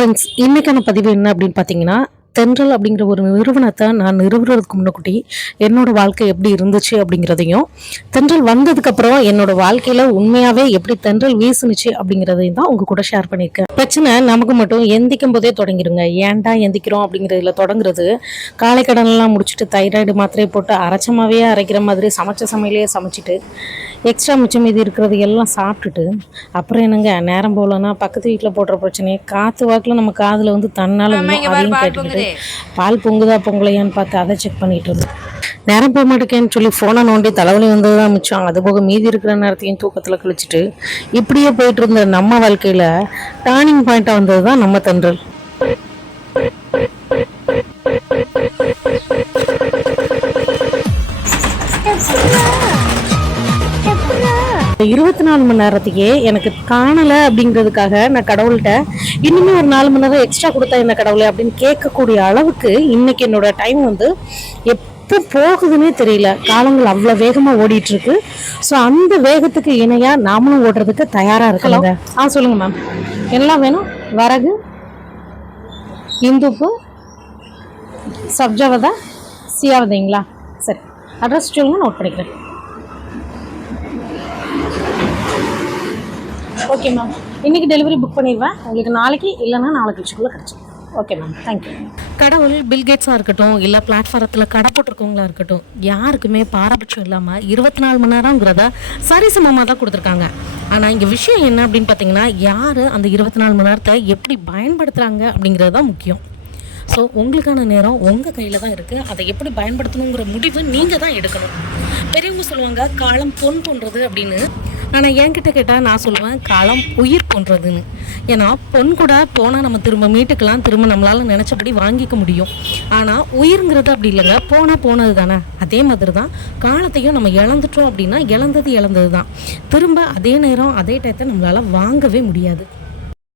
Friends, இன்னைக்கான பதிவு என்ன அப்படின்னு பார்த்தீங்கன்னா, தென்றல் அப்படிங்கிற ஒரு நிறுவனத்தை நான் நிறுவுறதுக்கு முன்னக்கூட்டி என்னோட வாழ்க்கை எப்படி இருந்துச்சு அப்படிங்கிறதையும், தென்றல் வந்ததுக்கப்புறம் என்னோட வாழ்க்கையில் உண்மையாகவே எப்படி தென்றல் வீசுனுச்சு அப்படிங்கிறதையும் தான் உங்கள் கூட ஷேர் பண்ணியிருக்கேன். பிரச்சனை நமக்கு மட்டும் எந்திக்கும் போதே தொடங்கிடுங்க. ஏன்டா எந்திக்கிறோம் அப்படிங்கிறதுல தொடங்குறது, காலை கடனெல்லாம் முடிச்சுட்டு தைராய்டு மாத்திரையை போட்டு அரைச்சமாவே அரைக்கிற மாதிரி சமைச்ச சமையலையே சமைச்சிட்டு எக்ஸ்ட்ரா மிச்சம் மீதி இருக்கிறது எல்லாம் சாப்பிட்டுட்டு அப்புறம் என்னங்க நேரம் போகலன்னா பக்கத்து வீட்டில் போடுற பிரச்சனையை காற்று வாக்கில் நம்ம காதில் வந்து தன்னால் அதையும் கேட்டுக்கிட்டு பால் பொங்குதா பொங்கலையான்னு பார்த்து அதை செக் பண்ணிட்டு இருந்தோம். நேரம் போக மாட்டேங்கன்னு சொல்லி ஃபோனை நோண்டி தலைவலி வந்தது தான் மிச்சம். அதுபோக மீதி இருக்கிற நேரத்தையும் தூக்கத்தில் கழிச்சிட்டு இப்படியே போயிட்டு இருந்த நம்ம வாழ்க்கையில் டர்னிங் பாயிண்ட்டாக வந்தது தான் நம்ம தென்றல். 24 மணி நேரத்துக்கே எனக்கு காணலை அப்படிங்கிறதுக்காக நான் கடவுள்கிட்ட இன்னுமே ஒரு 4 மணி நேரம் எக்ஸ்ட்ரா கொடுத்தா என்ன கடவுளே அப்படின்னு கேட்கக்கூடிய அளவுக்கு இன்னைக்கு என்னோட டைம் வந்து எப்போ போகுதுன்னே தெரியல. காலங்கள் அவ்வளோ வேகமாக ஓடிட்டு இருக்கு. ஸோ அந்த வேகத்துக்கு இணையாக நாமளும் ஓடுறதுக்கு தயாராக இருக்கலாங்க. சொல்லுங்க மேம், எல்லாம் வேணும்? வரகு, இந்துப்பு, சப்ஜாவதா, சியாவதைங்களா? சரி, அட்ரஸ் சொல்லுங்க, நோட் பண்ணிக்கிறேன். ஓகே மேம், இன்றைக்கி டெலிவரி புக் பண்ணிடுவேன். உங்களுக்கு நாளைக்கு இல்லைன்னா நாளைக்கு வச்சுக்குள்ளே கிடச்சிடும். Okay ma'am, thank you. கடவுள் பில்கேட்ஸாக இருக்கட்டும், இல்லை பிளாட்ஃபாரத்தில் கடை போட்டிருக்கவங்களா இருக்கட்டும், யாருக்குமே பாரபட்சம் இல்லாமல் 24 மணி நேரங்கிறத சரிசமமாக தான் கொடுத்துருக்காங்க. ஆனால் இங்கே விஷயம் என்ன அப்படின்னு பார்த்தீங்கன்னா, யார் அந்த 24 மணி நேரத்தை எப்படி பயன்படுத்துகிறாங்க அப்படிங்கிறது தான் முக்கியம். ஸோ உங்களுக்கான நேரம் உங்கள் கையில் தான் இருக்குது. அதை எப்படி பயன்படுத்தணுங்கிற முடிவு நீங்கள் தான் எடுக்கணும். பெரியவங்க சொல்லுவாங்க காலம் பொன் போன்றது அப்படின்னு. ஆனால் என்கிட்ட கேட்டால் நான் சொல்லுவேன் காலம் உயிர் போன்றதுன்னு. ஏன்னா பொன் கூட போனால் நம்ம திரும்ப மீட்டுக்கலாம், திரும்ப நம்மளால் நினச்சபடி வாங்கிக்க முடியும். ஆனால் உயிர்ங்கிறது அப்படி இல்லைங்க, போனால் போனது தானே. அதே மாதிரி தான் காலத்தையும் நம்ம இழந்துட்டோம் அப்படின்னா இழந்தது தான். திரும்ப அதே நேரம் அதே டயத்தை நம்மளால் வாங்கவே முடியாது.